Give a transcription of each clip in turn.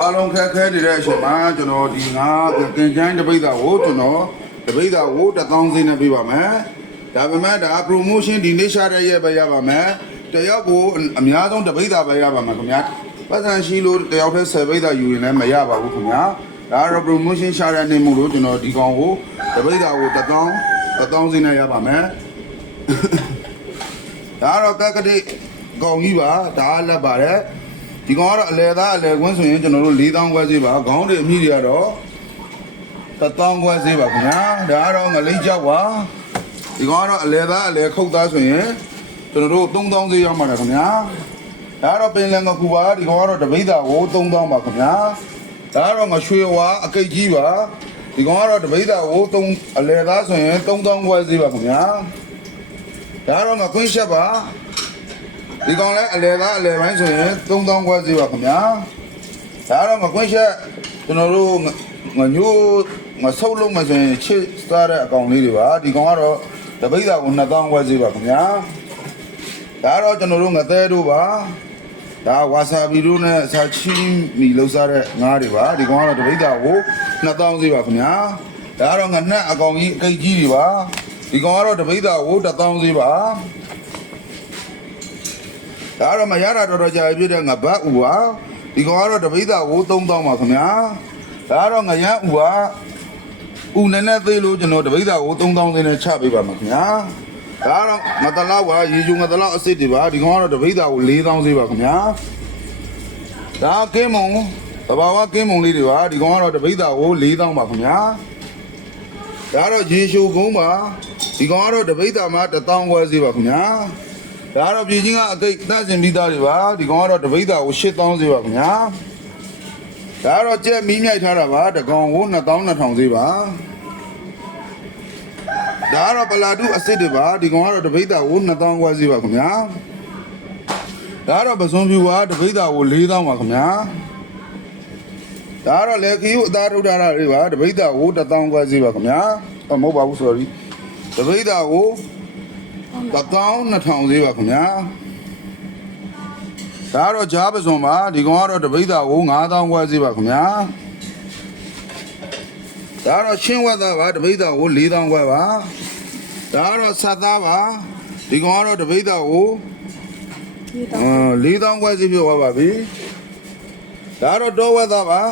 အားလုံးခက်ခဲနေတဲ့အချိန်မှာကျွန်တော်ဒီငါကင်ချိုင်းတပိတ်တာကိုကျွန်တော်တပိတ်တာကို1000စင်းနဲ့ပေးပါမယ်ဒါပေမဲ့ဒါ promotion ဒီနေ့ရှာတဲ့ရက်ပဲရပါမယ်တယောက်ကိုအများဆုံးတပိတ်တာပဲရပါမယ်ခင်ဗျာပတ်စံရှိလို့တယောက်တည်း10ပိတ်တာယူရင်လည်းမရပါဘူးခင်ဗျာဒါကတော့ promotion ရှာတဲ့နေမို့လို့ကျွန်တော်ဒီကောင်ကိုတပိတ်တာကို1000 1000စင်းနဲ့ရပါမယ်ဒါကတော့ကက်ကတိကောင်ကြီးပါဒါကလက်ပါတယ် ဒီကောင်ကတော့အလဲသားအလဲကွင်းဆိုရင်ကျွန်တော်တို့4000ခွဲစေးပါခေါင်းတွေအမြင့်တွေကတော့1000ခွဲစေးပါခင်ဗျာဒါကတော့ငလိမ့်ကြောက်ပါဒီကောင်ကတော့အလဲသားအလဲခုတ်သားဆိုရင်ကျွန်တော်တို့3000စေးရမှာတယ်ခင်ဗျာဒါကတော့ပင်လယ်ငကူပါဒီကောင်ကတော့တပိတ်တာကို3000ပါခင်ဗျာဒါကတော့ငရွှေဝါအကိတ်ကြီးပါဒီကောင်ကတော့တပိတ်တာကို3အလဲသားဆိုရင်3000ခွဲစေးပါခင်ဗျာဒါတော့မကွင်းရှက်ပါ ဒီကောင်လဲအလဲသားအလဲပိုင်းဆိုရင်3000ခွဲစီပါခင်ဗျာဒါတော့မကွင်းရှက်ကျွန်တော်တို့ငငညိုးငဆုပ်လုံးမဆိုရင်ချစ်စားတဲ့အကောင်လေးတွေပါဒီကောင်ကတော့တပိတ်တာကို2000ခွဲစီပါခင်ဗျာဒါတော့ကျွန်တော်တို့ငသဲတို့ပါဒါဝါဆာဘီတို့နဲ့ဆာချီမီလောက်စားတဲ့ငါးတွေပါဒီကောင်ကတော့တပိတ်တာကို2000စီပါခင်ဗျာဒါကတော့ငနှက်အကောင်ကြီးအကိတ်ကြီးတွေပါဒီကောင်ကတော့တပိတ်တာကို1000စီပါ ဒါကတော့မရတာတော်တော်ကြာပြီဖြစ်တဲ့ငဘတ်ဥပါဒီကောင်ကတော့တပိတ်တာကို3000ပါခင်ဗျာဒါကတော့ငရမ်းဥပါဥနဲ့နဲ့သေးလို့ကျွန်တော်တပိတ်တာကို3000စင်းနဲ့ချပေးပါမှာခင်ဗျာဒါကတော့ငတလောက်ပါရေကျုံငတလောက်အစ်စ်တွေပါဒီကောင်ကတော့တပိတ်တာကို4000စီပါခင်ဗျာဒါကင်းမုံတဘာဝကင်းမုံလေးတွေပါဒီကောင်ကတော့တပိတ်တာကို4000ပါခင်ဗျာဒါကတော့ရေရှုကုန်းပါဒီကောင်ကတော့တပိတ်တာမှာ1000ခွဲစီပါခင်ဗျာ ဒါကတော့ပြည်ချင်းကအကိတ်တန့်စင်ပြီးသားတွေပါဒီကောင်ကတော့တပိတ်တာကို8000စီပါခင်ဗျာဒါကတော့ကြက်မီးမြိုက်ထားတာပါတကောင်ကို2200စီပါဒါကတော့ပလာတုအစ်စ်တွေပါဒီကောင်ကတော့တပိတ်တာကို2000ခွဲစီပါခင်ဗျာဒါကတော့ပစွန်ဖြူပါတပိတ်တာကို4000ပါခင်ဗျာဒါကတော့လေခီယူအသားထုတ်ထားတာတွေပါတပိတ်တာကို1000ခွဲစီပါခင်ဗျာအမဟုတ်ပါဘူး sorry တပိတ်တာကို 12000စီပါခင်ဗျာဒါကတော့ဂျားပစွန်ပါဒီကောင်ကတော့တပိတ်တာကို9000ခွဲစီပါခင်ဗျာဒါကတော့ရှင်းဝက်သားပါတပိတ်တာကို4000ခွဲပါဒါကတော့ဆက်သားပါဒီကောင်ကတော့တပိတ်တာကိုအာ4000ခွဲစီပြသွားပါပြီဒါကတော့တောဝက်သားပါ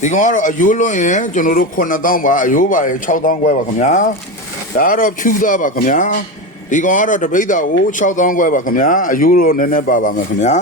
ဒီကောင်ကတော့အယိုးလွန်းရင်ကျွန်တော်တို့9000ပါအယိုးပါရင်6000ခွဲပါခင်ဗျာဒါကတော့ဖြူသားပါခင်ဗျာ ဒီကောင်ကတော့တပိတ်တာကို6000ခွဲပါခင်ဗျာအယိုးတော့နည်းနည်းပါပါမယ်ခင်ဗျာ